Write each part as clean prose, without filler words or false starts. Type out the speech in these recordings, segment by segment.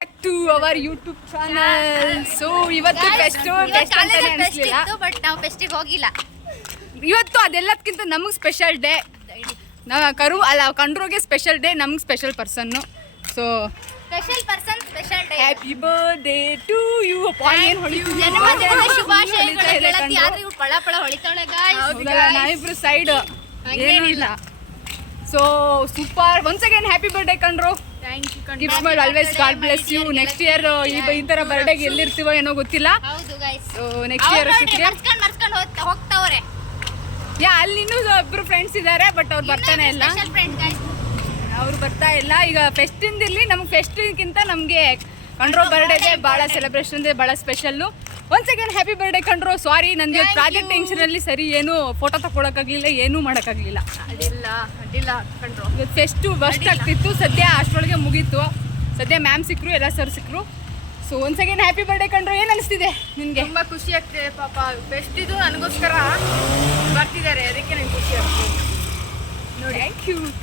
To our YouTube channel. So ಇವತ್ತು fest ಅಂತಾನೆ ಅನಿಸ್ಲಿಲ್ಲ, ಬಟ್ ನಾವು ಫೆಸ್ಟಿಗೆ ಹೋಗಿಲ್ಲ ಇವತ್ತು. ಅದೆಲ್ಲದಕ್ಕಿಂತ ನಮಗೆ ಸ್ಪೆಷಲ್ ಡೇ. ಕಂಡ್ರೋಗೆ ಸ್ಪೆಷಲ್ ಡೇ, ನಮ್ಗೆ special person. So special day. Happy birthday to you. ಜನ್ಮದಿನದ ಶುಭಾಶಯಗಳು ಗೆಳತಿ. ಆದ್ರೆ ಇವ್ರು ಪಳ ಪಳ ಹೊಳಿತಾಳೆ ಗಾಯ್ಸ್. ನಾವಿಬ್ರು ಸೈಡ್ ಏನೂ ಇಲ್ಲ. So super. Once again happy birthday Kandru. Gift ಮಾಡಿ always. God bless you. Next year ಈ ತರ ಬರ್ಡೇಗೆ ಎಲ್ಲಿರ್ತೀವೋ ಏನೋ ಗೊತ್ತಿಲ್ಲ. ಹೌದು ಗಾಯ್ಸ್. ಸೊ ನೆಕ್ಸ್ಟ್ ಇಯರ್ ಮರ್ಸ್ಕೊಂಡು ಹೋಗ್ತಾವ್ರೆ. ಅಲ್ಲಿ ಇನ್ನೂ ಒಬ್ರು ಫ್ರೆಂಡ್ಸ್ ಇದ್ದಾರೆ, ಬಟ್ ಅವ್ರು ಬರ್ತಾನೆ ಇಲ್ಲ. ಅವ್ರು ಬರ್ತಾ ಇಲ್ಲ. ಈಗ ಫೆಸ್ಟಿಂದ ಇಲ್ಲಿ ನಮ್ಗೆ ಫೆಸ್ಟಿಗಿಂತ ನಮಗೆ ಕಂಡ್ರೋ ಬರ್ಡೇಗೆ ಭಾಳ ಸೆಲೆಬ್ರೇಷನ್ ಇದೆ, ಭಾಳ special. Once again happy birthday ಕಂಡ್ರೋ. ಸಾರಿ, ನನಗೆ ಪ್ರಾಜೆಕ್ಟ್ ಟೆನ್ಷನಲ್ಲಿ ಸರಿ ಏನು ಫೋಟೋ ತಗೊಳಕ್ಕಾಗಲಿಲ್ಲ, ಏನೂ ಮಾಡೋಕ್ಕಾಗಲಿಲ್ಲ. ಅಡ್ಡಿಲ್ಲ ಕಂಡ್ರೋ. ಇವತ್ತು ಫೆಸ್ಟು ಬಸ್ಟ್ ಆಗ್ತಿತ್ತು. ಸದ್ಯ ಅಷ್ಟರೊಳಗೆ ಮುಗೀತು. ಸದ್ಯ ಮ್ಯಾಮ್ ಸಿಕ್ಕರು, ಎಲ್ಲ ಸರ್ ಸಿಕ್ಕರು. So once again happy birthday ಕಂಡ್ರೋ. ಏನು ಅನಿಸ್ತಿದೆ ನಿನಗೆ? ತುಂಬ ಖುಷಿ ಆಗ್ತಿದೆ ಪಾಪ. ಫೆಸ್ಟ್ ಇದು ನನಗೋಸ್ಕರ ಬರ್ತಿದ್ದಾರೆ, ಅದಕ್ಕೆ ನನಗೆ ಖುಷಿ ಆಗ್ತಿದೆ ನೋಡಿ.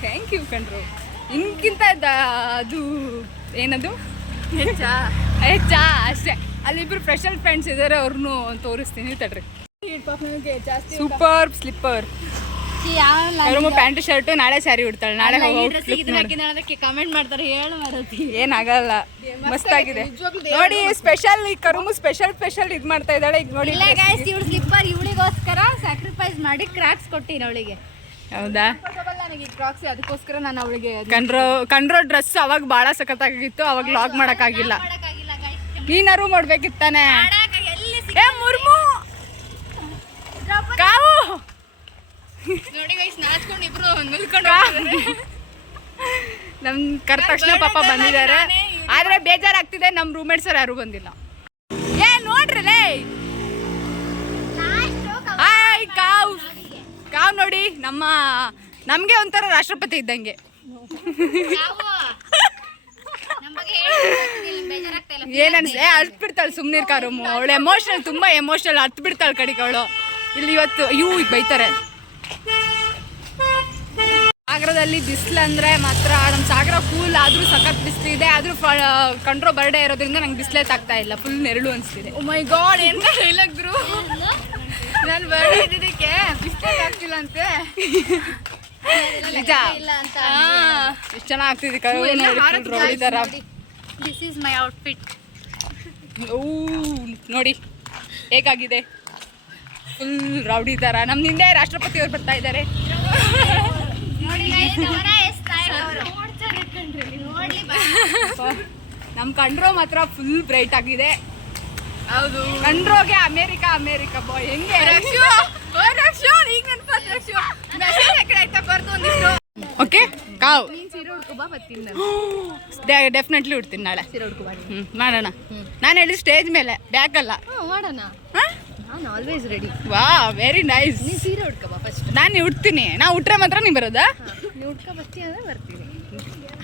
ಥ್ಯಾಂಕ್ ಯು ಕಂಡ್ರು. ನಿಮ್ಗಿಂತ ಅದು ಏನದು ಹೆಚ್ಚಾ ಅಷ್ಟೇ. ಅಲ್ಲಿಬ್ರು ಸ್ಪೆಷಲ್ ಫ್ರೆಂಡ್ಸ್ ಇದ್ದಾರೆ, ಅವ್ರನ್ನೂ ತೋರಿಸ್ತೀನಿ ತಡ್ರಿ. Super slipper, pant shirt. ನಾಳೆ ಸ್ಯಾರಿ ಉಡ್ತಾಳೆ. ನಾಳೆ ಕಮೆಂಟ್ ಮಾಡ್ತಾರೆ, ಹೇಳು ಮಾರತಿ. ಏನಾಗಲ್ಲ, ಮಸ್ತಾಗಿದೆ ನೋಡಿ. ಸ್ಪೆಷಲ್ ಈ ಕರುಮು ಸ್ಪೆಷಲ್ ಇದು ಮಾಡ್ತಾ ಇದ್ದಾಳೆ. ಈಗ ನೋಡಿ, ಇವಳು ಸ್ಲಿಪ್ಪರ್ ಇವಳಿಗೋಸ್ಕರ ಸ್ಯಾಕ್ರಿಫೈಸ್ ಮಾಡಿ ಕ್ರಾಕ್ಸ್ ಕೊಟ್ಟಿನಿ ಅವಳಿಗೆ. ಹೌದಾ? ನನಗೆ ಕ್ರಾಕ್ಸ್, ಅದಕ್ಕೋಸ್ಕರ ನಾನು ಅವಳಿಗೆ ಕಂಡ್ರೋ ಡ್ರೆಸ್ ಅವಾಗ ಭಾಳ ಸಖತ್ತಾಗಿತ್ತು. ಅವಾಗ ಲಾಗ್ ಮಾಡೋಕ್ಕಾಗಿಲ್ಲ. ನೀನಾರು ಮಾಡ್ಬೇಕಿತ್ತಾನೆ. ಮುರ್ಮು ಕಾವು ನೋಡಿ ಗೈಸ್, ನಾಚ್ಕೊಂಡು ಇಬ್ರು ನಿಲ್ಕೊಂಡು ನಮ್ ಕರೆದ ತಕ್ಷಣ ಪಾಪ ಬಂದಿದ್ದಾರೆ. ಆದ್ರೆ ಬೇಜಾರಾಗ್ತಿದೆ, ನಮ್ಮ ರೂಮ್ಮೇಟ್ಸ್ ಯಾರು ಬಂದಿಲ್ಲ. ನೋಡ್ರಲೇ, ಹಾಯ್ ಕಾವ್ ನೋಡಿ. ನಮಗೆ ಒಂಥರ ರಾಷ್ಟ್ರಪತಿ ಇದ್ದಂಗೆ. ಏನನ್ಸೆ ಅಳ್ಬಿಡ್ತಾಳೆ. ಸುಮ್ಮನೆ ಕಾರಮ್ಮ, ಅವಳು ಎಮೋಷನಲ್, ತುಂಬಾ ಎಮೋಷನಲ್. ಹತ್ತು ಬಿಡ್ತಾಳೆ ಕಡಿಗೆ ಅವಳು. ಇಲ್ಲಿ ಇವತ್ತು ಈಗ ಬೈತಾರೆ. ಸಾಗರದಲ್ಲಿ ಬಿಸಿಲು ಅಂದರೆ ಮಾತ್ರ ನಮ್ಮ ಸಾಗರ ಕೂಲ್ ಆದರೂ ಸಖತ್ ಬಿಸಿಲು ಇದೆ. ಆದರೂ ಕಂಡ್ರೋ ಬರ್ಡೇ ಇರೋದ್ರಿಂದ ನಂಗೆ ಬಿಸಿಲೇ ತಾಗ್ತಾ ಇಲ್ಲ, ಫುಲ್ ನೆರಳು ಅನಿಸ್ತಿದೆ. ಓ ಮೈ ಗಾಡ್, ಏನು ಹೇಳಿದ್ರು ನಾನು ಬರ್ಡೇ ಇದ್ದಿದ್ದಕ್ಕೆ ಬಿಸಿಲೇ ಆಗ್ತಿಲ್ಲ ಅಂತೆ. ನಿಜ, ಎಷ್ಟು ಚೆನ್ನಾಗಿ ಆಗ್ತಿದೆ ಥರ. This is my outfit. ನೋಡಿ ಹೇಗಾಗಿದೆ, ಫುಲ್ ರೌಡಿ ಥರ. ನಮ್ಮ ಹಿಂದೆ ರಾಷ್ಟ್ರಪತಿ ಅವ್ರು ಬರ್ತಾ ಇದ್ದಾರೆ. ನಮ್ಮ ಕಂಡ್ರೋ ಮಾತ್ರ ಫುಲ್ ಬ್ರೈಟ್ ಆಗಿದೆ. ಹೌದು, ಕಂಡ್ರೋಗೆ ಅಮೇರಿಕಾ ಬಾಯ್ ಹೆಂಗೆ. ಓಕೆ ಕಾವ್ ಡೆಫಿನೆಟ್ಲಿ ಉಡ್ತೀನಿ ನಾಳೆ. ಮಾಡೋಣ. ನಾನು ಹೇಳಿದ ಸ್ಟೇಜ್ ಮೇಲೆ, ಬ್ಯಾಕ್ ಅಲ್ಲ. ಮಾಡೋಣ. ನಾನು ಆಲ್ವೇಸ್ ರೆಡಿ. ವಾ, ವೆರಿ ನೈಸ್. ನೀ ಸೀರೆ ಉಟ್ಕೋ ಬಾ ಫಸ್ಟ್. ನಾನು ಉಡ್ತೀನಿ. ನಾ ಉಟ್ರೆ ಮಾತ್ರ ನೀ ಬರೋದಾ? ನೀವು ಉಟ್ಕೋ ಬರ್ತೀಯ ಅಂದ್ರೆ ಬರ್ತೀನಿ.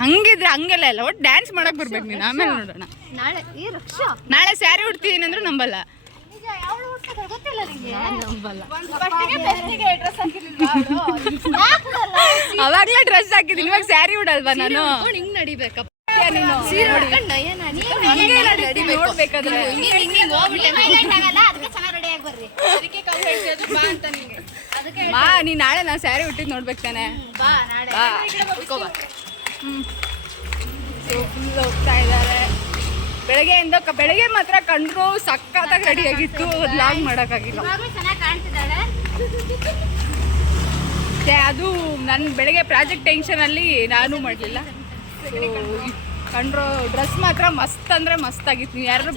ಹಂಗಿದ್ರೆ ಹಂಗೆಲ್ಲ ಇಲ್ಲ, ಒಟ್ಟು ಡ್ಯಾನ್ಸ್ ಮಾಡಕ್ ಬರ್ಬೇಕು ನೀನು. ಆಮೇಲೆ ನೋಡೋಣ. ನಾಳೆ ಸ್ಯಾರಿ ಉಡ್ತಿದ್ದೀನಿ ಅಂದ್ರೆ ನಂಬಲ್ಲ. ಅವಾಗಲೇ ಡ್ರೆಸ್ ಹಾಕಿದ್ದೀನಿ, ಇವಾಗ ಸ್ಯಾರಿ ಉಡಲ್ವಾ ನಾನು? ಹಿಂಗ್ ನಡಿಬೇಕಪ್ಪ. ನೋಡ್ಬೇಕಾದ್ರೆ ಮಾ, ನೀ ನಾಳೆ ನಾನು ಸ್ಯಾರಿ ಉಟ್ಟಿದ್ ನೋಡ್ಬೇಕು ತಾನೆ. ಫುಲ್ ಹೋಗ್ತಾ ಇದ್ದಾರೆ. ಬೆಳಗ್ಗೆ ಮಾತ್ರ ಕಂಡ್ರು ಸಕ್ಕತ್ತಾಗಿ ರೆಡಿ ಆಗಿತ್ತು. ಲಾಗ್ ಮಾಡೋಕ್ಕಾಗಿಲ್ಲ. ಅದು ನನ್ನ ಬೆಳಗ್ಗೆ ಪ್ರಾಜೆಕ್ಟ್ ಟೆನ್ಷನಲ್ಲಿ ನಾನು ಮಾಡಲಿಲ್ಲ. ಕಂಡ್ರೋ ಡ್ರೆಸ್ ಮಾತ್ರ ಮಸ್ತ್ ಅಂದರೆ ಮಸ್ತ್ ಆಗಿತ್ತು. ನೀವು ಯಾರು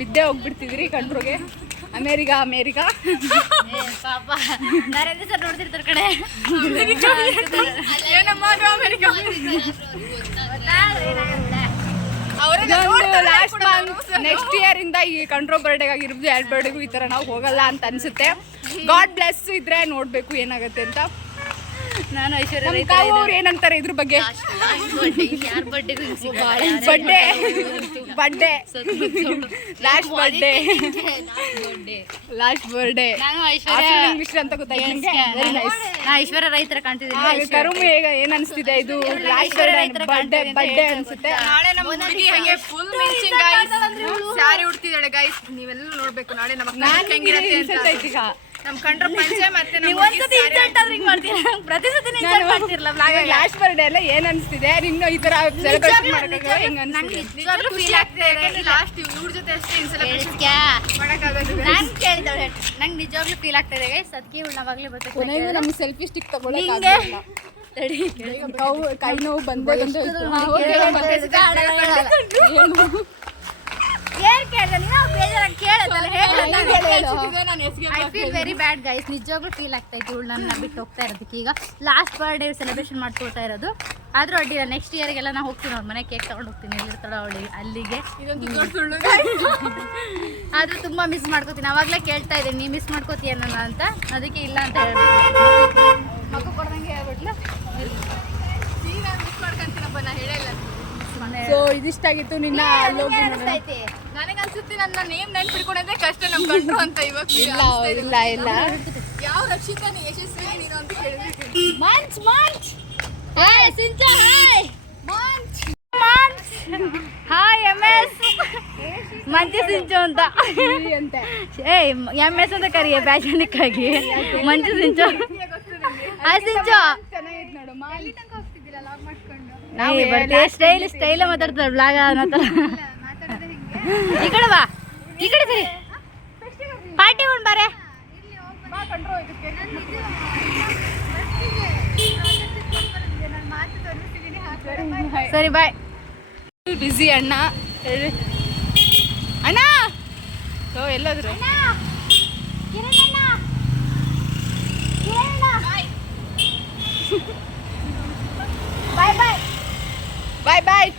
ಬಿದ್ದೇ ಹೋಗ್ಬಿಡ್ತಿದ್ರಿ ಕಂಡ್ರೋಗೆ. ಅಮೇರಿಕಾ ಪಾಪ ನೋಡ್ತಿರ್ತಾರೆ ಕಡೆ. ಲಾಸ್ಟ್ ಮಂತ್ ನೆಕ್ಸ್ಟ್ ಇಯರ್ ಇಂದ ಈ ಕಂಡ್ರೋ ಬರ್ಡೇಗೆ ಆಗಿರ್ಬೋದು, 2 ಬರ್ಡೇಗೂ ಈ ಥರ ನಾವು ಹೋಗಲ್ಲ ಅಂತ ಅನಿಸುತ್ತೆ. ಗಾಡ್ ಬ್ಲೆಸ್ ಇದ್ರೆ ನೋಡಬೇಕು ಏನಾಗುತ್ತೆ ಅಂತ. ನಾನು ಐಶ್ವರ್ಯ ನಮ್ಮ ಕಾವು ಅವ್ರು ಏನಂತಾರೆ ಇದ್ರ ಬಗ್ಗೆ? ಯಾರ ಬರ್ಡೇಗೂ ಬಡ್ಡೆ ಬಡ್ಡೆ ಲಾಸ್ಟ್ ಬರ್ಡೇ ಲಾಸ್ಟ್ ಬರ್ಡೇ ನಾನು ಐಶ್ವರ್ಯ ಮಿಶ್ರ ಅಂತ ಗೊತ್ತಾಯ್ತು ನಿಮ್ಗೆ? Very nice. ನಾ ಐಶ್ವರ್ಯ ರೈತರ ಕಾಣ್ತಿದ್ದೀನಿ. ಕರುಮು ಈಗ ಏನ್ ಅನ್ಸ್ತಿದೆ ಇದು ಲಾಸ್ಟ್ ಬರ್ಡೇ ಬರ್ಡೇ ಅನ್ಸುತ್ತೆ. ನಾಳೆ ನಮ್ಮ ಹುಡುಗಿ ಹಂಗೆ ಫುಲ್ ಮಿಂಚಿಂಗ್ ಗೈಸ್ ಸ್ಯಾರಿ ಉಡ್ತಿದ್ದಾಳೆ ಗೈಸ್, ನೀವೆಲ್ಲ ನೋಡ್ಬೇಕು ನಾಳೆ ನಮ್ಮ ನಾನು ಹೆಂಗಿರುತ್ತೆ ಅಂತ. ಈಗ ನಮ್ ಕಂಡ್ರ ಪಂಚೆ ಮತ್ತೆ ನಮ್ಮ ಒಂದ್ಸತಿ ಇನ್ಸಲ್ಟ್ ಆದ್ರೆ ಹಿಂಗ್ ಮಾಡ್ತೀರಾ? ಪ್ರತಿ ಸತಿ ಇನ್ಸಲ್ಟ್ ಮಾಡ್ತಿರಲ್ಲ ಬ್ಲಾಗ್. ಲಾಸ್ಟ್ ಬರ್ಡೇ ಎಲ್ಲ ಏನ್ ಅನ್ಸ್ತಿದೆ ನಿನ್ನ ಈ ತರ ಸೆಲೆಬ್ರೇಷನ್ ಮಾಡಕ್ಕೆ ಹೆಂಗ್ ಅನ್ಸ್ತಿದೆ? ನಿಜವಾಗ್ಲೂ ಫೀಲ್ ಆಗ್ತಾ ಇದೆ ಲಾಸ್ಟ್ ಇವ್ರ ಜೊತೆ ಅಷ್ಟೇ ಸೆಲೆಬ್ರೇಷನ್ ಮಾಡಕ್ಕಾಗೋದು. ನಾನು ಕೇಳಿದಾಳೆ ನಂಗೆ ನಿಜವಾಗ್ಲೂ ಫೀಲ್ ಆಗ್ತಾ ಇದೆ ಗೈಸ್. ಅದಕ್ಕೆ ಇವಳು ನಾವಾಗ್ಲೇ ಕೊನೆಗೂ ಬರ್ಬೇಕು. ನಮ್ಗೆ ಸೆಲ್ಫಿ ಸ್ಟಿಕ್ ತಗೊಳಕ್ ನಿಂಗೆ ಆಗಿಲ್ಲ. ಕೈ ನೋವು ಬಂದೇ ಬಂದು ಏನ್ ಕೇಳಿದೆ ನೀನು? ಬೇಜಾರಾಗಿ ಕೇಳೋದಲ್ಲ, I feel very bad guys. ನಿಜವಾಗ್ಲೂ ಫೀಲ್ ಆಗ್ತಾ ಇತ್ತು ಇವಳು ನನ್ನ ಬಿಟ್ಟು ಹೋಗ್ತಾ ಇರೋದಕ್ಕೆ. ಈಗ ಲಾಸ್ಟ್ ಬರ್ಡೇ ಸೆಲೆಬ್ರೇಷನ್ ಮಾಡ್ಕೊಳ್ತಾ ಇರೋದು. ಆದ್ರೂ ಅಡ್ಡಿಲ್ಲ, ನೆಕ್ಸ್ಟ್ ಇಯರ್ಗೆಲ್ಲ ನಾನು ಹೋಗ್ತೀನಿ ಅವ್ರ ಮನೆ ಕೇಕ್ ತಗೊಂಡು ಹೋಗ್ತೀನಿ. ಎಲ್ಲಿರ್ತಾಳೋ ಅವಳಿಗೆ ಅಲ್ಲಿಗೆ. ಆದ್ರೂ ತುಂಬಾ ಮಿಸ್ ಮಾಡ್ಕೋತೀನಿ. ಅವಾಗಲೇ ಕೇಳ್ತಾ ಇದ್ದೀನಿ ನೀ ಮಿಸ್ ಮಾಡ್ಕೋತೀಯ ನನ್ನ ಅಂತ, ಅದಕ್ಕೆ ಇಲ್ಲ ಅಂತ ಹೇಳ್ಬಿಟ್ಟು ಮಗು ಕೊಡ್ದಂಗೆ ಹೇಳ್ಬಿಟ್ಲು. ಮಿಸ್ ಮಾಡ್ಕೊಂತೀನಪ್ಪ, ನಾ ಹೇಳಿಲ್ಲ. ಸೊ ಇದಿಷ್ಟಾಗಿತ್ತು ನಿನ್ನ ಲೋಗಿ ಅನಿಸ್ತೈತಿ. ನನಗೆ ಅನ್ಸುತ್ತೆ ನನ್ನ ನೇಮ್ ನೆನ್ಪಿಡ್ಕೊಂಡೇ ಕಷ್ಟ ನಮ್ ಕಂಡ್ರು ಅಂತ ಇವಾಗ ಇಲ್ಲ ಇಲ್ಲ ಇಲ್ಲ ಯಾವ ರಕ್ಷಿತಾ ನೀ ಯಶಸ್ವಿ ನೀನು ಅಂತ ಕೇಳಿದ್ವಿ. ಮಂಚ್ ಮಂಚ್ ಹಾಯ್ ಸಿಂಚಾ hi munch munch hi MS ಮಂಚಿ ಸಿಂಚು ಅಂತ ಅಂತೆ ಏಯ್ MS ಅಂತ ಕರಿಯ ಪ್ಯಾಶನಿಕ್ಕಾಗಿ ಮಂಚು ಸಿಂಚು ಹಾಯ್ ಸಿಂಚು. ಚೆನ್ನಾಗಿತ್ತು ನೋಡು ಮಾಲಿ ನಾವು ಬರ್ತೀವಿ ಸ್ಟೈಲ್ ಮಾತಾಡ್ತಾರೆ ಬ್ಲಾಗ್ ಅನ್ನೋ ಈ ಕಡೆ ಬಾ, ಈ ಕಡೆ ಸರಿ ಪಾರ್ಟಿ ಉಂಡ್ ಬಾರೆ. ಸರಿ ಬಾಯ್. ಬಿಸಿ ಅಣ್ಣ ಅಣ್ಣ ಸೊ ಎಲ್ಲಾದ್ರು ಬಾಯ್ ಬಾಯ್ ಬಾಯ್ ಬಾಯ್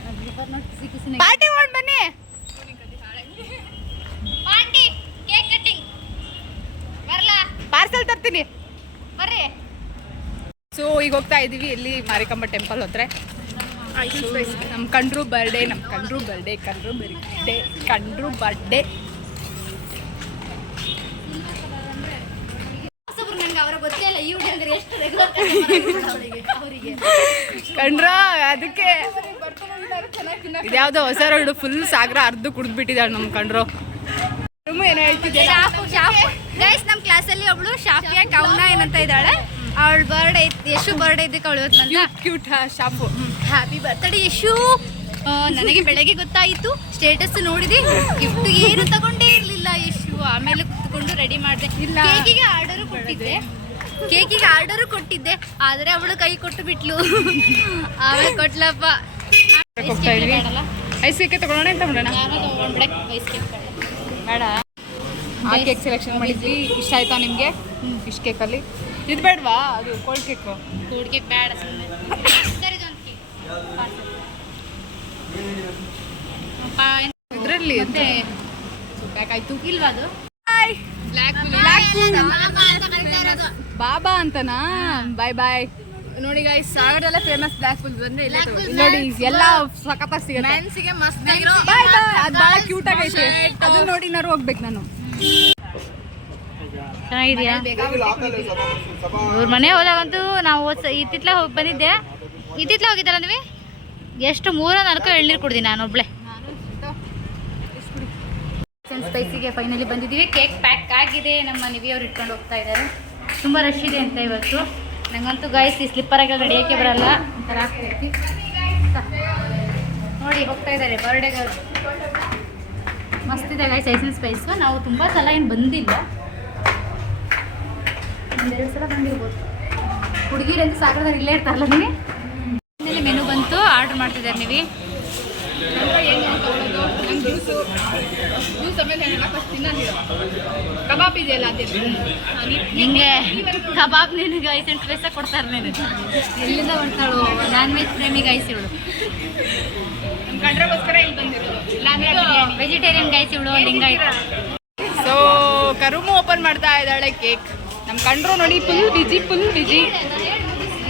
ಪಾರ್ಟಿ ಮಾಡಿ ಬನ್ನಿ. ಪಾರ್ಟಿ ಕೇಕ್ ಕಟ್ಟಿಂಗ್ ಬರಲಾ ಪಾರ್ಸಲ್ ತರ್ತೀನಿ ಬರ್ರಿ. ಸೊ ಈಗ ಹೋಗ್ತಾ ಇದೀವಿ ಎಲ್ಲಿ ಮಾರಿಕಂಬ ಟೆಂಪಲ್ ಹತ್ರ. ನಮ್ಮ ಕಂಡ್ರು ಬರ್ಡೇ ಕಂಡ್ರು ಬರ್ಡೇ ನಂಗೆ ಅವರ ಗೊತ್ತಿಲ್ಲ ಈ ಹುಡುಗಿ ಅಂದ್ರೆ ಎಷ್ಟು ರೆಗ್ಯುಲರ್ ಅವರಿಗೆ ಕಂಡ್ರ ಅದಕ್ಕೆ ಇದ್ಯಾವುದೋ ಹೊಸ ರೋಡು ಫುಲ್ ಸಾಗರ ಅರ್ಧ ಕುಡಿದ್ಬಿಟ್ಟಿದ್ದಾಳೆ ನಮ್ಮ ಕಂಡ್ರು. ಏನೋ ಹೇಳ್ತಿದ್ದೆ ಗೈಸ್ ನಮ್ಮ ಕ್ಲಾಸಲ್ಲಿ ಒಬ್ಳು ಶಾಫಿಯಾ ಕೌನ ಏನಂತ ಇದ್ದಾಳೆ. ಅವಳ ಬರ್ಡೇ ಇತ್ತು, ಯಶು ಬರ್ಡೇ ಇದ್ದಕ್ಕೆ ಅವಳು ಇವತ್ತು ಬಂದ. Cute shop. Happy birthday Yashu. ನನಗೆ ಬೆಳಗ್ಗೆ ಗೊತ್ತಾಯಿತು, ಸ್ಟೇಟಸ್ ನೋಡಿದೆ, ಗಿಫ್ಟ್ ಏನು ತಗೊಂಡೇ ಇರಲಿಲ್ಲ ಯಶು. ಆಮೇಲೆ ಕುತ್ಕೊಂಡು ರೆಡಿ ಮಾಡಿದೆ. ಕೇಕಿಗೆ ಆರ್ಡರು ಕೊಟ್ಟಿದ್ದೆ ಆದರೆ ಅವಳು ಕೈ ಕೊಟ್ಟು ಬಿಟ್ಲು. ಆಮೇಲೆ ಕೊಟ್ಲಪ್ಪ. ಹೋಗ್ತಾ ಇದ್ವಿ. ಐಸ್ ಕೇಕ್ ತಗೊಳ್ಳೋಣ ಅಂತ ಮಾಡೋಣ. ನಾನು ತಗೊಂಡ್ಬಿಡೆ ಐಸ್ ಕೇಕ್ ಬೇಡ ಆ ಕೇಕ್ ಸೆಲೆಕ್ಷನ್ ಮಾಡಿದ್ವಿ. ಇಷ್ಟ ಆಯ್ತಾ ನಿಮಗೆ? ಫಿಶ್ ಕೇಕಲ್ಲಿ ಇದು ಬೇಡವಾ? ಅದು ಕೋಲ್ಡ್ ಕೇಕು. ಕೋಲ್ಡ್ ಕೇಕ್ ಬೇಡ ಸುಮ್ಮನೆ. ಸರಿ ಇದೊಂದು ಕೇಕ್ ಇದರಲ್ಲಿ ಪ್ಯಾಕ್ ಆಯ್ತು ಇಲ್ವಾ ಅದು? ಬಾಬಾ ಅಂತನಾ? ಬಾಯ್ ಬಾಯ್. ನೋಡಿ ಗೈಸ್ ಸಾಗರದಲ್ಲೇ ಫೇಮಸ್ ಬ್ಲಾಕ್ ಫುಲ್ ಬಂದ್ರೆ ಇಲ್ಲೇ ನೋಡಿ ಎಲ್ಲ ಸಖತ್ತಾಗಿ ಸಿಗುತ್ತೆ. ಮೆನ್ಸ್ಗೆ ಮಸ್ತ್ ಬಾಯ್ ಬಾಯ್. ಅದು ಭಾಳ ಕ್ಯೂಟ್ ಆಗೈತೆ. ಅದು ನೋಡಿ ನಾನು ಹೋಗ್ಬೇಕು ನಾನು. ಚೆನ್ನಾಗಿದೆಯಾ? ಇವ್ರ ಮನೆ ಹೋದಾಗಂತೂ ನಾವು ಇತ್ತಿತ್ಲ ಹೋಗಿ ಬಂದಿದ್ದೆ. ಇತ್ತಿತ್ಲ ಹೋಗಿದ್ದಲ್ಲ ನೀವು? ಎಷ್ಟು 3-4 ಎಳ್ನೀರು ಕುಡ್ದಿ ನಾನು ಒಬ್ಳೆ. ಸ್ಪೈಸಿಗೆ ಫೈನಲಿ ಬಂದಿದ್ದೀವಿ. ಕೇಕ್ ಪ್ಯಾಕ್ ಆಗಿದೆ. ನಮ್ಮ ನಿವಿಯವ್ರು ಇಟ್ಕೊಂಡು ಹೋಗ್ತಾ ಇದ್ದಾರೆ. ತುಂಬ ರಶ್ ಇದೆ ಅಂತ ಇವತ್ತು. ನಂಗಂತೂ ಗಾಯ್ಸ್ ಈ ಸ್ಲಿಪ್ಪರಾಗಿ ನಡೆಯೋಕ್ಕೆ ಬರಲ್ಲ, ಒಂಥರ ಆಗ್ತೈತಿ. ನೋಡಿ ಹೋಗ್ತಾ ಇದ್ದಾರೆ ಬರ್ಡೇಗೆ. ಮಸ್ತಿದೆ ಗೈಸ್ ಐಸನ್ ಸ್ಪೈಸು. ನಾವು ತುಂಬ ಸಲ ಏನು ಬಂದಿಲ್ಲ, 1-2 ಸಲ ಬಂದಿರ್ಬೋದು. ಹುಡುಗಿರಂತೂ ಸಾಗರದಲ್ಲಿ ಇಲ್ಲೇ ಇರ್ತಾರಲ್ಲ ನೀವು. ಆಮೇಲೆ ಮೆನು ಬಂತು, ಆರ್ಡ್ರ್ ಮಾಡ್ತಿದ್ದಾರೆ ನೀವು. ಕಬಾಬ್ ಇದೆಯಲ್ಲ ನಿಂಗೆ ಕಬಾಬ್ ನಿನಗೆ ಐಸೆಂಟ್ ಪೈಸೆ ಕೊಡ್ತಾರೆ. ನೀನು ಎಲ್ಲಿಂದ ಬರ್ತಾಳು? ನಾನ್ ವೆಜ್ ಪ್ರೇಮಿ ಗೈಸ್ ಇವಳು. ಕಂಡ್ರಗೋಸ್ಕರ ಇಲ್ಲಿ ಬಂದಿರೋದು. ವೆಜಿಟೇರಿಯನ್ ಗೈಸ್ ಇವಳು, ಲಿಂಗಾಯತ. ಸೊ ಕರುಮು ಓಪನ್ ಮಾಡ್ತಾ ಇದ್ದಾಳೆ ಕೇಕ್. ನಮ್ಮ ಕಂಡ್ರು ನೋಡಿ ಫುಲ್ ಬಿಜಿ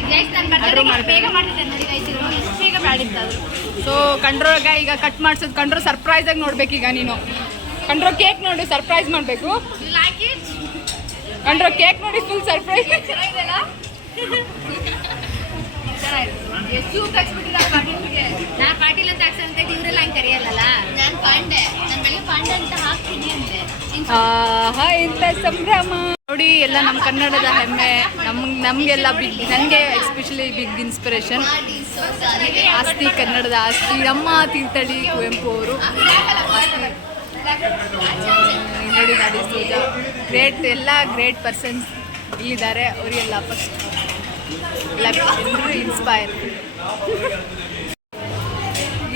ಬೇಗ ಮಾಡ್ತಿದ್ದಾರೆ ನೋಡಿ guys, ಇದು ಎಷ್ಟು ಬೇಗ ಮಾಡಿದ್ದಾದ್ರು. ಸೊ ಕಂಡ್ರೋಗ ಈಗ ಕಟ್ ಮಾಡ್ಸೋದು ಕಂಡ್ರೋ ಸರ್ಪ್ರೈಸ್ ಆಗಿ ನೋಡ್ಬೇಕೀಗ ನೀನು. ಕಂಡ್ರೋ ಕೇಕ್ ನೋಡಿ ಸರ್ಪ್ರೈಸ್ ಮಾಡಬೇಕು. You like it? ಕಂಡ್ರೋ ಕೇಕ್ ನೋಡಿ ಫುಲ್ ಸರ್ಪ್ರೈಸ್. ಚೆನ್ನಾಗಿದೆಯಲ್ಲ? ಎಷ್ಟು ಕಚ್ಬಿಟ್ಟಿದ್ದಾರೆ ಪಾಟೀಲ್ಗೆ. ನಾನು ಪಾಟೀಲ್ ಅಂತ ಹಾಕ್ಸಂತ ಇವರೆಲ್ಲ ಹಂಗೆ ಕರೆಯಲ್ಲ. ನಾನು ಪಾಂಡೆ, ನಾನು ಬೆಳಿಗ್ಗೆ ಪಾಂಡೆ ಅಂತ ಹಾಕ್ತೀನಿ ಅಂತೆ. ಆಹಾ ಇಂಥ ಸಂಭ್ರಮ ನೋಡಿ. ಎಲ್ಲ ನಮ್ಮ ಕನ್ನಡದ ಹೆಮ್ಮೆ. ನಮಗೆಲ್ಲ ಬಿಗ್, ನನಗೆ ಎಸ್ಪೆಷಲಿ ಬಿಗ್ ಇನ್ಸ್ಪಿರೇಷನ್ ಆಸ್ತಿ, ಕನ್ನಡದ ಆಸ್ತಿ ನಮ್ಮ ತೀರ್ಥಹಳ್ಳಿ ಕುವೆಂಪು ಅವರು. ನೋಡಿ ನಾಡಿ ಸೋಜಾ ಗ್ರೇಟ್, ಎಲ್ಲ ಗ್ರೇಟ್ ಪರ್ಸನ್ಸ್ ಇಲ್ಲಿದ್ದಾರೆ. ಅವರಿಗೆಲ್ಲ ಫಸ್ಟ್ ಎಲ್ಲರೂ ಇನ್ಸ್ಪೈರ್.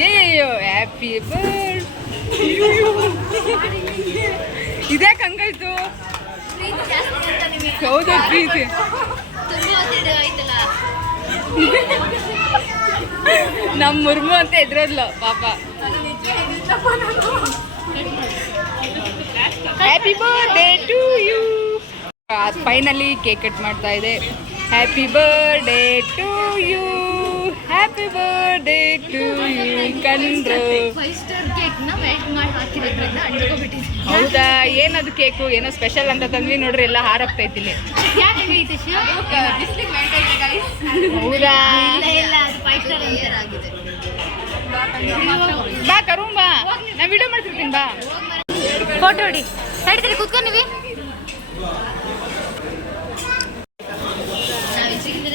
ಏಯ್ಯೋ happy bird. ಇದೇ ಕಂಗಾಯ್ತು. ಹೌದು ಪ್ರೀತಿ. ನಮ್ಮ ಮುರ್ಮು ಅಂತ ಎದ್ರದ್ಲು ಪಾಪ. Happy birthday to you. Finally cake cut ಮಾಡ್ತಾ ಇದೆ. Happy birthday to you, happy birthday to you Kandru. 5 star ಕೇಕ್ನ melt ಮಾಡಿ ಹಾಕಿರೋದ್ರಿಂದ ಅಂಟ್ಕೊಬಿಟ್ಟಿದೆ. ಹೌದಾ, ಏನದು ಕೇಕು ಏನೋ ಸ್ಪೆಷಲ್ ಅಂತ ತಂದ್ವಿ ನೋಡ್ರಿ. ಎಲ್ಲ ಹಾರಾಗ್ತೈತಿ ಇಲ್ಲಿ. ಯಾಕೆ ಆಗೈತೆ ಬಿಸ್ಲಿಗೆ ಮೆಲ್ಟ್ ಆಗಿದೆ ಗೈಸ್. ಹೌದಾ, ಇಲ್ಲ ಅದು 5 ಸ್ಟಾರ್ ಆಗಿದೆ. ಬಾ ಕರುಂ ಬಾ, ನಾ ವಿಡಿಯೋ ಮಾಡ್ತಿರ್ತೀನಿ ಬಾ. ಫೋಟೋ ಹೊಡಿ. ಹಿಡಿದ್ರಿ ಕೂತ್ಕೊಂಡು ನೀವಿ.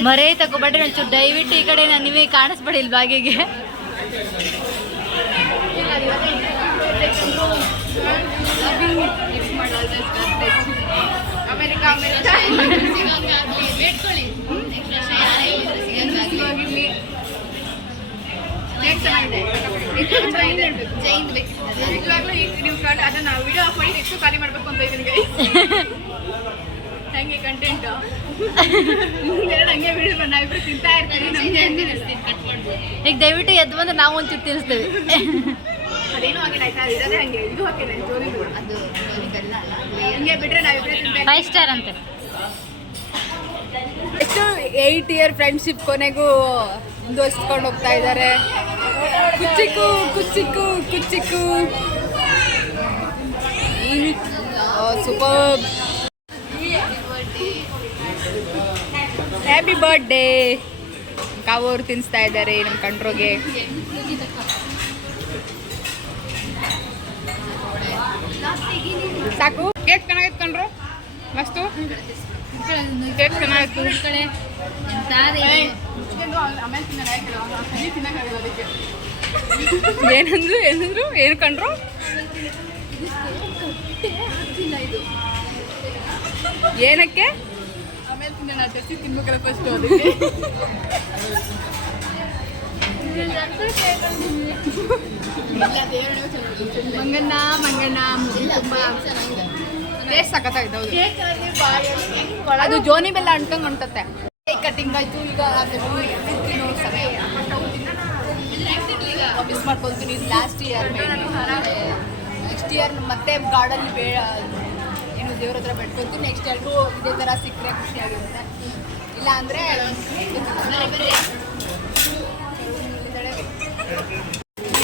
ಮರೇ ತಗೋಬೇಡ್ರಿ ಒಂಚೂರು ದಯವಿಟ್ಟು ಈ ಕಡೆ ನೀವೇ ಕಾಣಿಸ್ಬೇಡಿ ಇಲ್ಲಿ ಬಾಗಿಗೆ. ಅದನ್ನ ವಿಡಿಯೋ ಹಾಕೊಂಡು ಎಷ್ಟು ಖಾಲಿ ಮಾಡ್ಬೇಕು ಅಂತ ಇದ್ದೀನಿ ಗೈಸ್. ಹಂಗೆ ಕಂಟೆಂಟ್ ಹಂಗೆ ವಿಡಿಯೋ ನಾವಿಬ್ರು ತಿಂತಾ ಇರ್ತೀವಿ. ಈಗ ದಯವಿಟ್ಟು ಎದ್ದು ಬಂದು ನಾವು ಒಂಚೂರು ತಿನ್ನಿಸ್ತೇವೆ. ಅದೇನೋ ಆಗಿಲ್ಲ ಆಯ್ತಾ, ಇರೋದೇ ಹಂಗೆ. ಇದು ಹಾಕೇನೆ ಜೋರಿ ಅದು ಹಂಗೆ ಬಿಟ್ರೆ ನಾವಿಬ್ರು ತಿಂತಾ 5 ಸ್ಟಾರ್ ಅಂತೆ. ಎಷ್ಟು 8 ಇಯರ್ ಫ್ರೆಂಡ್ಶಿಪ್ ಕೊನೆಗೂ ಮುಂದುವರಿಸ್ಕೊಂಡು ಹೋಗ್ತಾ ಇದ್ದಾರೆ. ಕುಚ್ಚಿಕ್ಕು ಕುಚ್ಚಿಕ್ಕು ಕುಚ್ಚಿಕ್ಕು. ಸೂಪರ್. Happy birthday. ಕಾವೂರು ತಿನ್ನಿಸ್ತಾ ಇದ್ದಾರೆ ನಮ್ಮ ಕಂಡ್ರೋಗೆ. ಸಾಕು. ಕೇಕ್ ಚೆನ್ನಾಗಿತ್ತು ಕಂಡ್ರು, ಮಸ್ತು ಕೇಕ್ ಚೆನ್ನಾಗಿತ್ತು. ಆಮೇಲೆ ತಿನ್ನಕ್ಕಾಗಿಲ್ಲ ಅದಕ್ಕೆ. ಏನಂದ್ರು ಏನಂದ್ರು ಏನು ಕಂಡ್ರು? ಏನಕ್ಕೆ? ಆಮೇಲೆ ತಿನ್ನೋಣ ತರಿಸಿ ತಿನ್ಬೇಕಲ್ಲ ಫಸ್ಟು ಅದಕ್ಕೆ. ಮಂಗಣ್ಣ ಮಂಗಣ್ಣ ತುಂಬ ಟೇಸ್ಟ್ ಸಖತ್ತಾಗಿದೆ. ಹೌದು, ಅದು ಜೋನಿ ಬೆಲ್ಲ ಅಂಟ್ಕೊಂಡ್ ಹೊಂಟತ್ತೆ. ಕೇಕ್ ಕಟಿಂಗ್ ಆಯ್ತು. ಈಗ ಮಿಸ್ ಮಾಡ್ಕೊಳ್ತೀನಿ. ಲಾಸ್ಟ್ ಇಯರ್, ನೆಕ್ಸ್ಟ್ ಇಯರ್ ಮತ್ತೆ ಗಾರ್ಡನ್ ಏನು ದೇವ್ರ ಹತ್ರ ಬೆಟ್ಕೊಳ್ತೀನಿ. ನೆಕ್ಸ್ಟ್ ಎಲ್ಲರೂ ಇದೇ ಥರ ಸಿಕ್ಕರೆ ಖುಷಿಯಾಗಿರುತ್ತೆ. ಇಲ್ಲ ಅಂದರೆ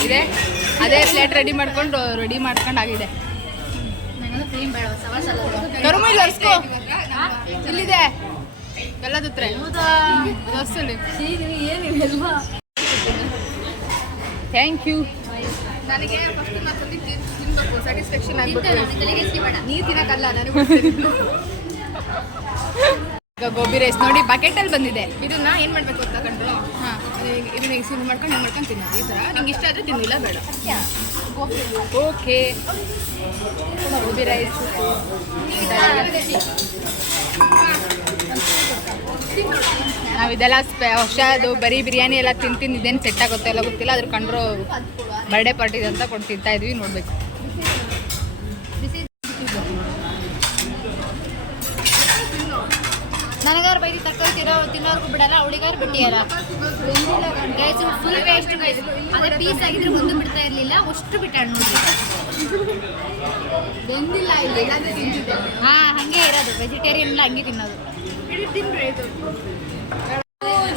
ಇದೆ ಅದೇ ಪ್ಲೇಟ್ ರೆಡಿ ಮಾಡ್ಕೊಂಡು ಆಗಿದೆ. ಕರುಮ ಇಲ್ಲಿ ಒರ್ಸ್ಕೋ. ಇಲ್ಲಿದೆ ಬೆಲ್ಲದ ಹತ್ರ ಒರ್ಸಲಿ. Thank you. ನನಗೆ ಫಸ್ಟ್ ನಾನು ತಿನ್ಬೇಕು, ಸ್ಯಾಟಿಸ್ಫ್ಯಾಕ್ಷನ್ ಆಗ್ಬೇಕು. ನೀರು ತಿನ್ನಕ್ಕಲ್ಲ ನನಗೆ. ಈಗ ಗೋಬಿ ರೈಸ್ ನೋಡಿ ಬಕೆಟಲ್ಲಿ ಬಂದಿದೆ. ಇದನ್ನ ಏನು ಮಾಡಬೇಕು ಅಂತ ಕಂಡ್ರು? ಹಾಂ, ಇದನ್ನ ಈಗ ಸಿಮ್ ಮಾಡ್ಕೊಂಡು ಹಿಂಗೆ ಮಾಡ್ಕೊಂಡು ತಿನ್ನೋದು. ಈ ಥರ ನಿಂಗೆ ಇಷ್ಟ ಆದರೆ ತಿನ್ನಿಲ್ಲ ಬೇಡ. ಓಕೆ, ಗೋಬಿ ರೈಸ್ ನಾವಿದೆಲ್ಲ ಹೊಸದು ಬರೀ ಬಿರಿಯಾನಿ ಎಲ್ಲ ತಿಂದು ಇದೇನು ಸೆಟ್ ಆಗುತ್ತೆ ಎಲ್ಲ ಗೊತ್ತಿಲ್ಲ. ಅದ್ರ ಕಂಡ್ರು ಬರ್ಡೇ ಪಾರ್ಟಿ ಅಂತ ಕೊಟ್ಟು ತಿಂತಾ ಇದ್ವಿ. ನೋಡ್ಬೇಕು. ನನಗಾರು ಬೈದಿ ತಕ್ಕಂತ ತಿನ್ನೋರ್ಗು ಬಿಡಲ್ಲ, ಅವಳಿಗಾರು ಬಿಟ್ಟಿಯಲ್ಲ. Full waste guys. ಅದೇ ಪೀಸ್ ಆಗಿದ್ರೆ ಮುಂದೆ ಬಿಡ್ತಾ ಇರಲಿಲ್ಲ, ಅಷ್ಟು ಬಿಟ್ಟಾಳ ನೋಡಿ. ಬೆಂದಿಲ್ಲ ಇಲ್ಲಿ, ಹಾಂ, ಹಾಗೆ ಇರೋದು ವೆಜಿಟೇರಿಯನ್ ಎಲ್ಲ ಹಂಗೆ ತಿನ್ನೋದು.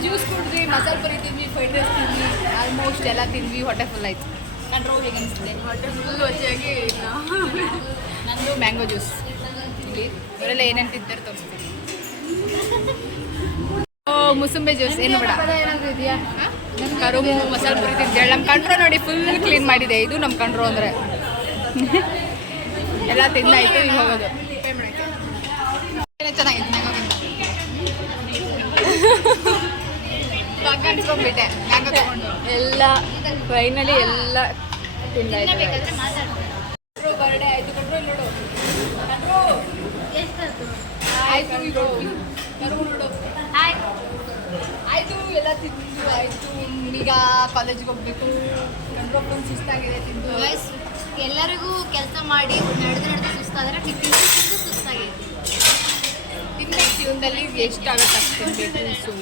ಜ್ಯೂಸ್ ಕುಡಿದ್ವಿ, ಮಸಾಲೆ ಪುರಿ ತಿಂದ್ವಿ, ಫ್ರೈಡ್ ರೈಸ್ ತಿಂದ್ವಿ, ಆಲ್ಮೋಸ್ಟ್ ಎಲ್ಲ ತಿಂದ್ವಿ. ಹೊಟ್ಟೆ ಫುಲ್ ಆಯ್ತು. ಕಂಡ್ರೋ ಹೇಗೆ ಅನಿಸುತ್ತೆ? ಹೊಟ್ಟೆ ಫುಲ್ ವಜ್ಜಾಗಿ ನಂದು ಮ್ಯಾಂಗೋ ಜ್ಯೂಸ್. ಇಲ್ಲಿ ಇವರೆಲ್ಲ ಏನೇನು ತಿಂತಾರೆ ತೋರಿಸ್ತೀನಿ. ಮುಸುಂಬೆ ಜ್ಯೂಸ್ ಏನು ಬೇಡ. ಏನಾದರೂ ಇದೆಯಾ? ಕರುಮು ಮಸಾಲೆ ಪುರಿ ತಿಂತೇಳಿ ನಮ್ಮ ಕಂಡ್ರೋ ನೋಡಿ ಫುಲ್ ಕ್ಲೀನ್ ಮಾಡಿದೆ. ಇದು ನಮ್ಮ ಕಂಡ್ರೋ ಅಂದರೆ ಎಲ್ಲ ತಿಂದಾಯ್ತು. ಈಗ ಹೋಗೋದು. ಚೆನ್ನಾಗಿತ್ತು ಮ್ಯಾಂಗೋಗಿಂತ. ಪಕ್ಕಂಡ್ಸ್ಕೊಂಡ್ಬಿಟ್ಟೆ ಮ್ಯಾಂಗೋ ತಗೊಂಡು. ಎಲ್ಲ ಫೈನಲಿ ಎಲ್ಲ ತಿಂದಾಯ್ತು. ಬರ್ಡೇ ಆಯ್ತು. ಕಂಡ್ರೋ ನೋಡು. ಕಂಡ್ರೋ ಎಷ್ಟಾಯ್ತು? ಆಯ್ತು. ಈಗ ಕರು ನೋಡು. ಆಯ್ತು ಎಲ್ಲ ತಿಂದು ಆಯ್ತು. ಈಗ ಕಾಲೇಜಿಗೆ ಹೋಗ್ಬೇಕು. ಕಂಡ್ರೋ ಫುಲ್ ಸುಸ್ತಾಗಿದೆ ತಿಂದು. ಎಲ್ಲರಿಗೂ ಕೆಲಸ ಮಾಡಿ ನಡೆದು ಸುಸ್ತಾದರೆ ಟಿಫಿನ್ ತಿಂದು ಸುಸ್ತಾಗಿದೆ. ತಿನ್ಬೇಕು ಜೀವನದಲ್ಲಿ ಎಷ್ಟಾಗತ್ತೆ ಅಷ್ಟು ತಿನ್ಬೇಕು.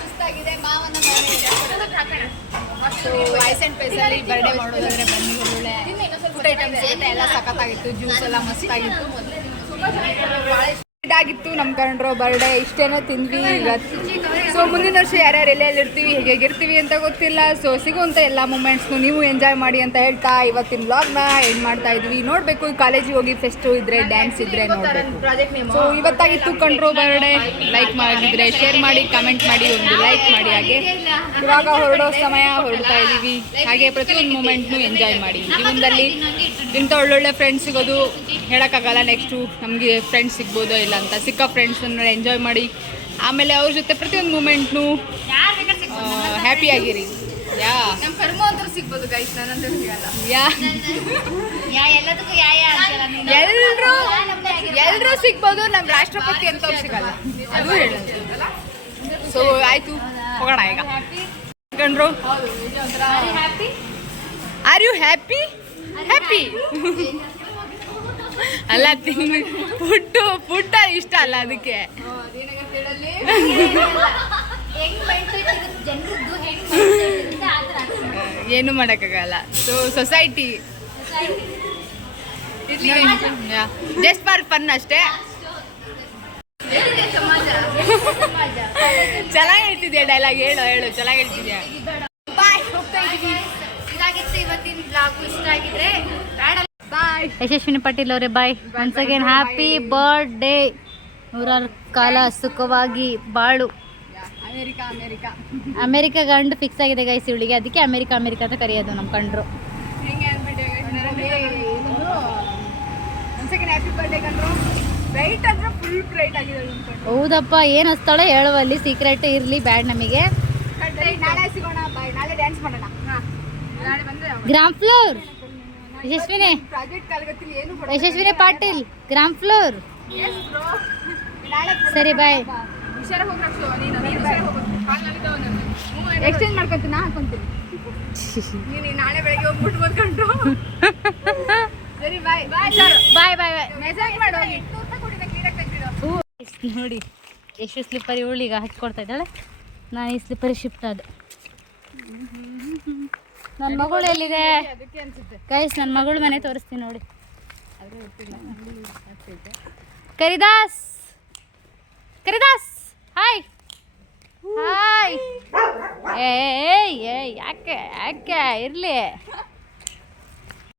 ಸುಸ್ತಾಗಿದೆ. ಮಾವನ ಮತ್ತು ವಾಯ್ಸ್ ಆ್ಯಂಡ್ ಫೇಸಲ್ಲಿ ಬರ್ಡೇ ಮಾಡೋದಾದ್ರೆ ಬನ್ನಿ. ಒಳ್ಳೊಳ್ಳೆ ಫುಡ್ ಐಟಮ್ಸ್ ಇರುತ್ತೆ. ಎಲ್ಲ ಸಖತ್ತಾಗಿತ್ತು. ಜ್ಯೂಸ್ ಎಲ್ಲ ಮಸ್ತಾಗಿತ್ತು. ಇದಾಗಿತ್ತು ನಮ್ಮ ಕಂಡ್ರೋ ಬರ್ಡೇ. ಇಷ್ಟೇನೋ ತಿಂದ್ವಿ. ಈಗ ಸೊ ಮುಂದಿನ ವರ್ಷ ಯಾರ್ಯಾರು ಎಲ್ಲೆಲ್ಲಿರ್ತೀವಿ ಹೇಗಿರ್ತೀವಿ ಅಂತ ಗೊತ್ತಿಲ್ಲ. ಸೊ ಸಿಗುವಂಥ ಎಲ್ಲ ಮೂಮೆಂಟ್ಸ್ನು ನೀವು ಎಂಜಾಯ್ ಮಾಡಿ ಅಂತ ಹೇಳ್ತಾ ಇವತ್ತಿನ ವ್ಲಾಗ್ನ ಎಂಡ್ ಮಾಡ್ತಾ ಇದ್ವಿ. ನೋಡಬೇಕು ಕಾಲೇಜಿಗೆ ಹೋಗಿ ಫೆಸ್ಟು ಇದ್ದರೆ ಡ್ಯಾನ್ಸ್ ಇದ್ದರೆ ನೋಡಬೇಕು. ಸೊ ಇವತ್ತಾಗಿತ್ತು ಕಂಡ್ರೋ ಬರ್ಡೇ. ಲೈಕ್ ಮಾಡಿದ್ರೆ ಶೇರ್ ಮಾಡಿ, ಕಮೆಂಟ್ ಮಾಡಿ, ಒಂದು ಲೈಕ್ ಮಾಡಿ. ಹಾಗೆ ಇವಾಗ ಹೊರಡೋ ಸಮಯ ಹೊರಡ್ತಾ ಇದ್ದೀವಿ. ಹಾಗೆ ಪ್ರತಿಯೊಂದು ಮೂಮೆಂಟ್ನು ಎಂಜಾಯ್ ಮಾಡಿ. ಜೀವನದಲ್ಲಿ ಇಂಥ ಒಳ್ಳೊಳ್ಳೆ ಫ್ರೆಂಡ್ಸ್ ಸಿಗೋದು ಹೇಳೋಕ್ಕಾಗಲ್ಲ. ನೆಕ್ಸ್ಟು ನಮಗೆ ಫ್ರೆಂಡ್ಸ್ ಸಿಗ್ಬೋದೋ ಇಲ್ಲ ಅಂತ. ಸಿಕ್ಕ ಫ್ರೆಂಡ್ಸನ್ನು ಎಂಜಾಯ್ ಮಾಡಿ. ಆಮೇಲೆ ಅವ್ರ ಜೊತೆ ಪ್ರತಿಯೊಂದು ಮೂಮೆಂಟ್ನು ಹ್ಯಾಪಿಯಾಗಿರಿ. ಯಾ ನಮ್ಮ ಕರ್ಮ ಅಂತೂ ಸಿಗ್ಬೋದು ಗೈಸ್. ನನ್ನಂತೂ ಸಿಗಲ್ಲ. ಎಲ್ಲದಕ್ಕೂ ಎಲ್ಲರೂ ಸಿಗ್ಬೋದು. ನಮ್ಮ ರಾಷ್ಟ್ರಪತಿ ಅಂತವ್ರು ಸಿಗಲ್ಲ. ಅದು ಹೇಳೋದು. ಸೊ ಆಯಿತು, ಹೋಗೋಣ ಈಗ. Kandru happy. Are you happy? Happy ಅಲ್ಲ ತಿಂದು ಫುಡ್ ಇಷ್ಟ ಅಲ್ಲ ಅದಕ್ಕೆ. ಏನು ಮಾಡೋಕ್ಕಾಗಲ್ಲ. So society just for fun ಅಷ್ಟೇ. ಚೆನ್ನಾಗಿ ಹೇಳ್ತಿದ್ಯಾ ಡೈಲಾಗ್. ಹೇಳು ಚೆನ್ನಾಗಿ ಹೇಳ್ತಿದ್ಯಾ. ಬಾಯ್. ಹೋಗ್ತಾ ಇದ್ದೀವಿ. ಇದಾಗಿತ್ತು ಇವತ್ತಿನ ಬ್ಲಾಗು. ಇಷ್ಟ ಆಗಿದ್ರೆ ಬಾಯ್. ಯಶಸ್ವಿನಿ ಪಾಟೀಲ್ ಅವರೇ bye. Once again happy birthday. ನೂರಾರು ಕಾಲ ಸುಖವಾಗಿ ಬಾಳು. ಅಮೆರಿಕ ಗಂಡು ಫಿಕ್ಸ್ ಆಗಿದೆ ಗೈಸ್ ಇವಳಿಗೆ. ಅದಕ್ಕೆ ಅಮೆರಿಕ ಅಂತ ಕರೆಯೋದು ನಮ್ಮ ಕಂಡ್ರು. ಹೆಂಗೆ ಅಂದ್ಬಿಟ್ಟು ಹ್ಯಾಪಿ ಬರ್ಡೇ ಕಂಡ್ರು. ಬ್ರೈಟ್ ಅಂದ್ರೆ ಫುಲ್ ಬ್ರೈಟ್ ಆಗಿದೆ. ಹೌದಪ್ಪ, ಏನು ಹಚ್ತಾಳೆ ಹೇಳುವಲ್ಲಿ. ಸೀಕ್ರೆಟ್ ಇರಲಿ ಬ್ಯಾಡ್ ನಮಗೆ. ನಾಳೆ ಸಿಗೋಣ. ಬಾಯ್. ನಾಳೆ ಡ್ಯಾನ್ಸ್ ಮಾಡೋಣ. ನಾಳೆ ಬಂದ್ರೆ ಗ್ರಾಮ್ ಫ್ಲೋರ್. ಯಶಸ್ವಿನಿ ಪ್ರಾಜೆಕ್ಟ್ ಕಾಲ್ಗತ್ತಿಲ್ಲ ಏನು ಯಶಸ್ವಿನಿ ಪಾಟೀಲ್ ಗ್ರಾಮ್ ಫ್ಲೋರ್. ಸರಿ ಬಾಯ್. ಹುಷಾರಾಗಿ ಹೋಗಿ ರಕ್ಷು. ನೀನು ಹೋಗು. ಎಕ್ಸ್ಚೇಂಜ್ ಮಾಡ್ಕೊಂತೀನಿ. ನಾ ಹಾಕೊಂತೀನಿ. ನೀನು ನಾಳೆ ಬೆಳಗ್ಗೆ ಹೋಗಿ ಮುಟ್ಬೋದು ಕಂಡ್ರು. ಸರಿ ಬಾಯ್. ಬಾಯ್ ಬಾಯ್ ಬಾಯ್. ಮೆಸೇಜ್ ಮಾಡು. ನೋಡಿ ಎಷ್ಟು ಸ್ಲಿಪ್ಪರ್ ಇವಳು ಈಗ ಹಚ್ಕೊಡ್ತಾ ಇದ್ದಾಳೆ. ನಾನು ಈ ಸ್ಲಿಪ್ಪರ್ ಶಿಫ್ಟ್ ಆದೆ. ನನ್ನ ಮಗಳು ಎಲ್ಲಿದೆ ಗೈಸ್? ನನ್ನ ಮಗಳು ಮನೆ ತೋರಿಸ್ತೀನಿ ನೋಡಿ. ಕರಿದಾಸ್ ಹಾಯ್ ಹಾಯ್. ಏ ಯಾಕೆ ಇರಲಿ.